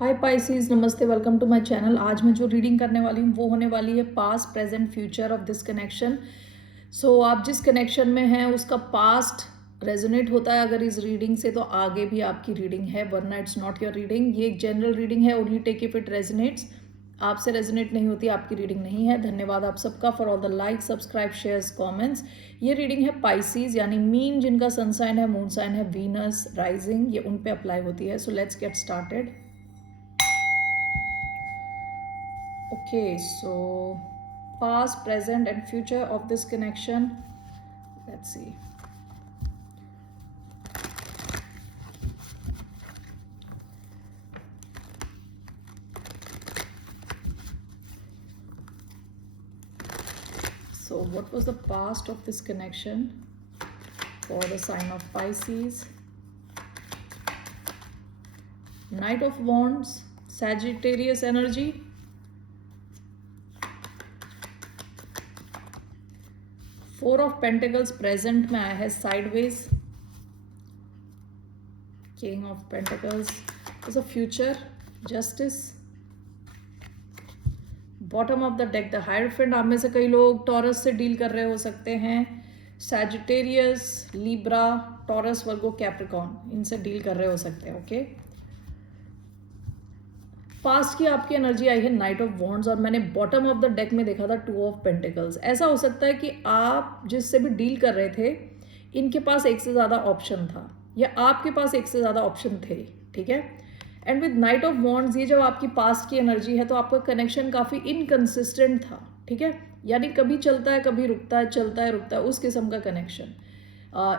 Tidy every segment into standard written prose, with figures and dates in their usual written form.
हाय Pisces, नमस्ते, welcome to my channel. आज मैं जो रीडिंग करने वाली हूँ वो होने वाली है past present future of this connection. So आप जिस कनेक्शन में हैं उसका पास्ट रेजोनेट होता है अगर इस रीडिंग से, तो आगे भी आपकी रीडिंग है, वरना इट्स नॉट योर रीडिंग। ये एक जनरल रीडिंग है, only take if it resonates. आपसे रेजोनेट नहीं होती, आपकी रीडिंग नहीं है। धन्यवाद आप सबका for all the like, subscribe, shares, comments. ये रीडिंग है पाइसीज यानी मीन, जिनका सन साइन है, मून साइन है, वीनस, राइजिंग, ये उन पे अप्लाई होती है। So let's get started. Okay, so past, present, and future of this connection. Let's see. So, what was the past of this connection for the sign of Pisces? Knight of Wands, Sagittarius energy. Four of Pentacles present में आया है sideways. King of Pentacles is a future, justice. Bottom of the deck the hierophant. आप में से कई लोग taurus से deal कर रहे हो सकते हैं। सैजिटेरियस, लिब्रा, टॉरस, वर्गो, कैप्रिकॉन, इनसे डील कर रहे हो सकते हैं। ओके, पास्ट की आपकी एनर्जी आई है नाइट ऑफ वॉन्ड्स, और मैंने बॉटम ऑफ द डेक में देखा था टू ऑफ पेंटिकल्स। ऐसा हो सकता है कि आप जिससे भी डील कर रहे थे इनके पास एक से ज़्यादा ऑप्शन था, या आपके पास एक से ज़्यादा ऑप्शन थे। ठीक है, and with night of wands, ये जब आपकी पास्ट की एनर्जी है तो आपका कनेक्शन काफ़ी इनकन्सिस्टेंट था। ठीक है, यानी कभी चलता है कभी रुकता है, चलता है रुकता है, उस किस्म का कनेक्शन।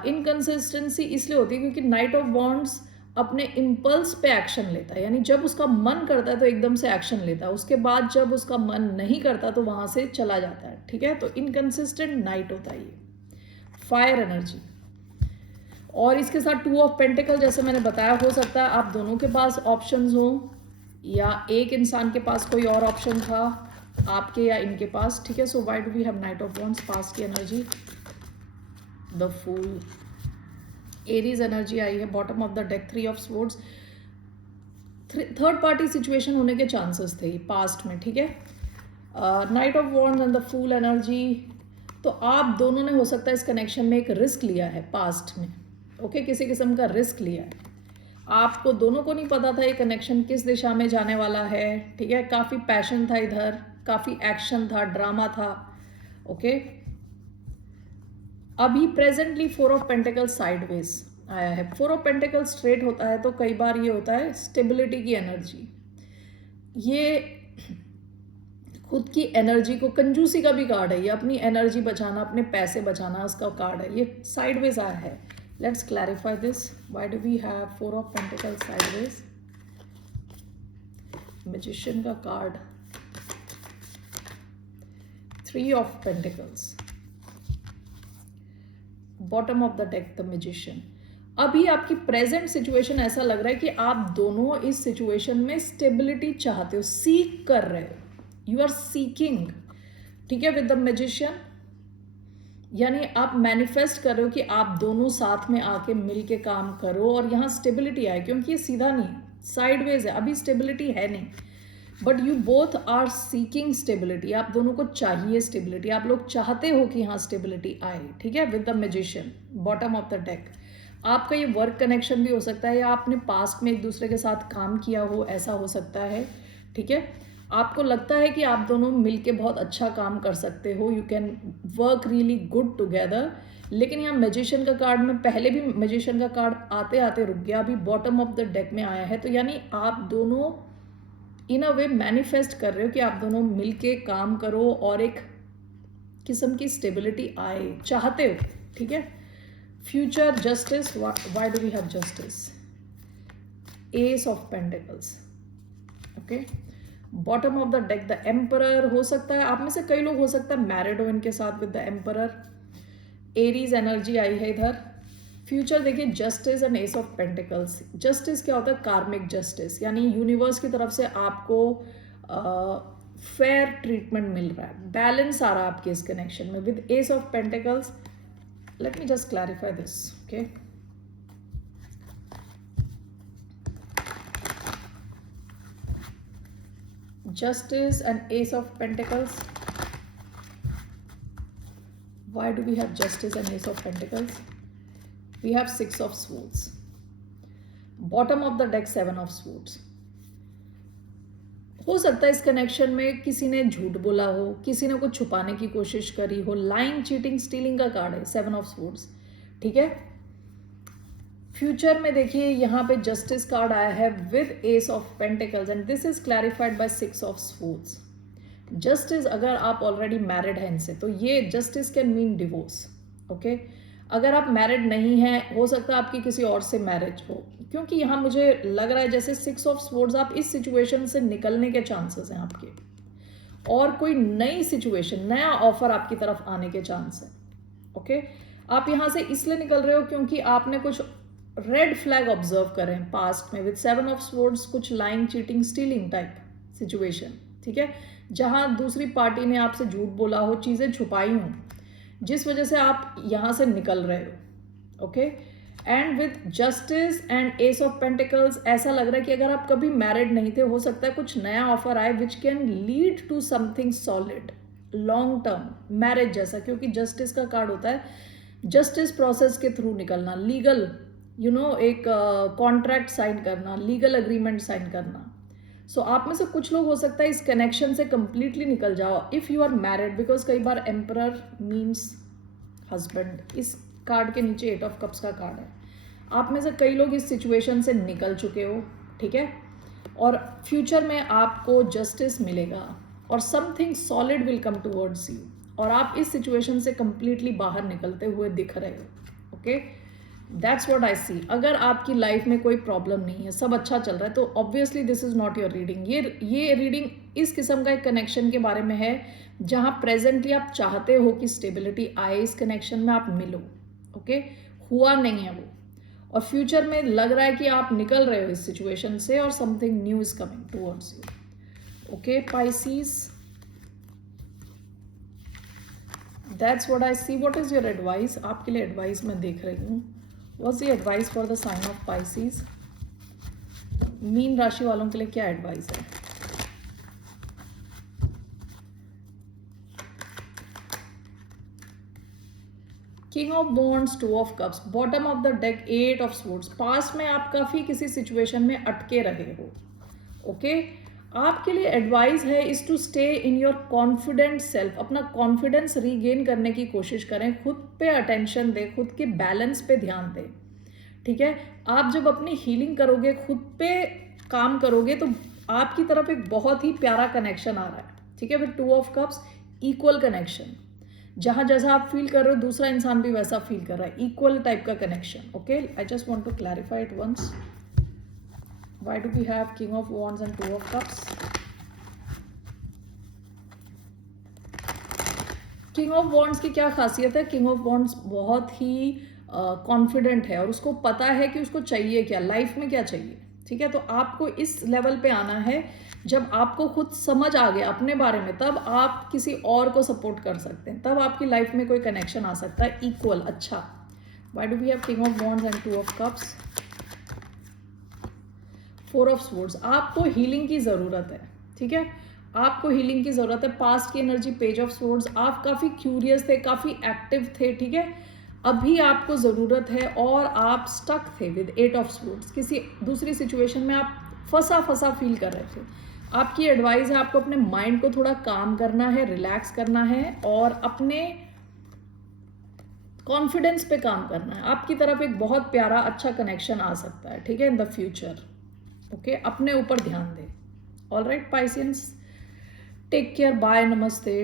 इनकन्सिस्टेंसी इसलिए होती है क्योंकि नाइट ऑफ वॉन्ड्स अपने इम्पल्स पे एक्शन लेता है, यानी जब उसका मन करता है तो एकदम से एक्शन लेता है, उसके बाद जब उसका मन नहीं करता तो वहाँ से चला जाता है। ठीक है, तो इनकन्सिस्टेंट नाइट होता है ये, फायर एनर्जी। और इसके साथ टू ऑफ पेंटिकल, जैसे मैंने बताया, हो सकता है आप दोनों के पास ऑप्शंस हो, या एक इंसान के पास कोई और ऑप्शन था आपके या इनके पास। ठीक है, so why do we have knight of wands, past की energy, the fool, aries energy आई है, bottom of the deck three of swords. Third party situation होने के चांसेस थे पास्ट में। ठीक है, knight of wands and the fool energy. तो आप दोनों ने हो सकता है इस कनेक्शन में एक रिस्क लिया है पास्ट में। ओके, किसी किस्म का रिस्क लिया है। आपको दोनों को नहीं पता था ये कनेक्शन किस दिशा में जाने वाला है। ठीक है, काफ़ी पैशन था इधर, काफ़ी एक्शन था, ड्रामा था। ओके, अभी presently four of pentacle sideways आया है। फोर ऑफ पेंटिकल स्ट्रेट होता है तो कई बार ये होता है स्टेबिलिटी की एनर्जी। ये खुद की एनर्जी को, कंजूसी का भी कार्ड है ये, अपनी एनर्जी बचाना, अपने पैसे बचाना, उसका कार्ड है। ये साइडवेज आया है। Let's clarify this, why do we have four of pentacle sideways. Magician का card, three of pentacles, bottom of the deck the magician. अभी आपकी प्रेजेंट सिचुएशन ऐसा लग रहा है कि आप दोनों इस सिचुएशन में स्टेबिलिटी चाहते हो, सीक कर रहे हो, यू आर सीकिंग। ठीक है, विद द मैजिशियन, यानी आप मैनिफेस्ट कर रहे हो कि आप दोनों साथ में आके मिल के काम करो, और यहाँ स्टेबिलिटी आए, क्योंकि ये सीधा नहीं, साइडवेज है, अभी स्टेबिलिटी है नहीं, but you both are seeking stability. आप दोनों को चाहिए स्टेबिलिटी, आप लोग चाहते हो कि हाँ स्टेबिलिटी आए। ठीक है, with the magician, bottom of the deck. आपका ये वर्क कनेक्शन भी हो सकता है, या आपने पास्ट में एक दूसरे के साथ काम किया हो, ऐसा हो सकता है। ठीक है, आपको लगता है कि आप दोनों मिलके बहुत अच्छा काम कर सकते हो, you can work really good together. लेकिन यहाँ मैजिशियन का कार्ड में, पहले भी मैजिशियन का कार्ड आते आते रुक गया, अभी बॉटम ऑफ द डेक में आया है। तो यानी आप दोनों इन अ वे मैनिफेस्ट कर रहे हो कि आप दोनों मिलके काम करो और एक किस्म की स्टेबिलिटी आए, चाहते हो। ठीक है, future, justice, why do we have justice, ace of pentacles. Okay, bottom of the deck the emperor. हो सकता है आप में से कई लोग, हो सकता है मैरिड हो इनके साथ with the emperor. Aries energy आई है इधर। फ्यूचर देखिए, justice and ace of pentacles. Justice क्या होता है, कार्मिक जस्टिस, यानी यूनिवर्स की तरफ से आपको फेयर ट्रीटमेंट मिल रहा है, बैलेंस आ रहा है आपके इस कनेक्शन में। With S of pentacles, let me just clarify this. Okay, Justice and Ace of Pentacles. Why do we have Justice and Ace of Pentacles? We have Six of Swords. Bottom of the deck, Seven of Swords. हो सकता है इस connection में किसी ने झूठ बोला हो, किसी ने कुछ छुपाने की कोशिश करी हो. लाइंग, चीटिंग, स्टीलिंग का कार्ड है, सेवन ऑफ स्वॉर्ड्स. ठीक है. फ्यूचर में देखिए यहाँ पे जस्टिस कार्ड आया है with S of pentacles and this is clarified by six of swords. Justice, अगर आप ऑलरेडी मैरिड हैं इनसे, तो ये justice can mean divorce. Okay. अगर आप मैरिड नहीं हैं, हो सकता है आपकी किसी और से मैरिज हो, क्योंकि यहाँ मुझे लग रहा है जैसे सिक्स ऑफ स्वॉर्ड्स, आप इस सिचुएशन से निकलने के चांसेस हैं आपके, और कोई नई सिचुएशन, नया ऑफर आपकी तरफ आने के चांस है. ओके. आप यहाँ से इसलिए निकल रहे हो क्योंकि आपने कुछ रेड फ्लैग ऑब्जर्व करे हैं पास्ट में विद सेवन ऑफ स्वॉर्ड्स. कुछ lying, cheating, stealing type situation. ठीक है. जहाँ दूसरी पार्टी ने आपसे झूठ बोला हो, चीज़ें छुपाई हों, जिस वजह से आप यहाँ से निकल रहे हो. Okay. And with justice and ace of pentacles, ऐसा लग रहा है कि अगर आप कभी मैरिड नहीं थे, हो सकता है कुछ नया ऑफर आए which can lead to something solid, long term, marriage जैसा, क्योंकि जस्टिस का कार्ड होता है जस्टिस प्रोसेस के थ्रू निकलना, लीगल एक कॉन्ट्रैक्ट साइन करना, लीगल एग्रीमेंट साइन करना. सो आप में से कुछ लोग हो सकता है इस कनेक्शन से कंप्लीटली निकल जाओ if you are married, because कई बार एम्परर मीन्स हस्बैंड. इस कार्ड के नीचे एट ऑफ कप्स का कार्ड है. आप में से कई लोग इस सिचुएशन से निकल चुके हो. ठीक है. और फ्यूचर में आपको जस्टिस मिलेगा और something solid will come towards you, और आप इस सिचुएशन से कंप्लीटली बाहर निकलते हुए दिख रहे हो. ओके. दैट्स व्हाट आई सी. अगर आपकी लाइफ में कोई प्रॉब्लम नहीं है, सब अच्छा चल रहा है, तो obviously this is not your reading. ये रीडिंग इस किस्म का एक कनेक्शन के बारे में है जहां प्रेजेंटली आप चाहते हो कि स्टेबिलिटी आए, इस कनेक्शन में आप मिलो. ओके. हुआ नहीं है वो, और फ्यूचर में लग रहा है कि आप निकल रहे हो इस सिचुएशन से और something new is coming towards you. Okay Pisces, that's what I see. What is your advice? आपके लिए एडवाइस मैं देख रही हूँ. What's the advice for the sign of Pisces? मीन राशि वालों के लिए क्या एडवाइस है? King of wands, two of cups, bottom of the deck, eight of swords. Past में आप काफी किसी सिचुएशन में अटके रहे हो. ओके. आपके लिए एडवाइस है is to stay in your confident self. अपना कॉन्फिडेंस रीगेन करने की कोशिश करें, खुद पे अटेंशन दें, खुद के बैलेंस पे ध्यान दें. ठीक है. आप जब अपनी हीलिंग करोगे, खुद पे काम करोगे, तो आपकी तरफ एक बहुत ही प्यारा कनेक्शन आ रहा है. ठीक है. With two of cups, equal connection, जहां जैसा आप फील कर रहे हो दूसरा इंसान भी वैसा फील कर रहा है, इक्वल टाइप का connection. Okay. I just want to clarify it once. Why do we have King of Wands and Two of Cups? King of Wands की क्या खासियत है? King of Wands बहुत ही कॉन्फिडेंट है और उसको पता है कि उसको चाहिए क्या, लाइफ में क्या चाहिए. ठीक है. तो आपको इस लेवल पे आना है जब आपको खुद समझ आ गया अपने बारे में, तब आप किसी और को सपोर्ट कर सकते हैं, तब आपकी लाइफ में कोई कनेक्शन आ सकता है इक्वल. अच्छा. Why do we have King of Wands and Two of Cups? Four of swords. आपको हीलिंग की ज़रूरत है. ठीक है. आपको हीलिंग की ज़रूरत है. पास्ट की एनर्जी, पेज ऑफ स्वॉर्ड्स. आप काफ़ी क्यूरियस थे, काफ़ी एक्टिव थे. ठीक है. अभी आपको ज़रूरत है, और आप स्टक थे विद एट ऑफ स्वॉर्ड्स. किसी दूसरी सिचुएशन में आप फंसा फील कर रहे थे. आपकी एडवाइस है आपको अपने माइंड को थोड़ा काम करना है, रिलैक्स करना है, और अपने कॉन्फिडेंस पे काम करना है. आपकी तरफ एक बहुत प्यारा अच्छा कनेक्शन आ सकता है. ठीक है. In the future. ओके. अपने ऊपर ध्यान दें. All right Pisceans, take care, bye, नमस्ते.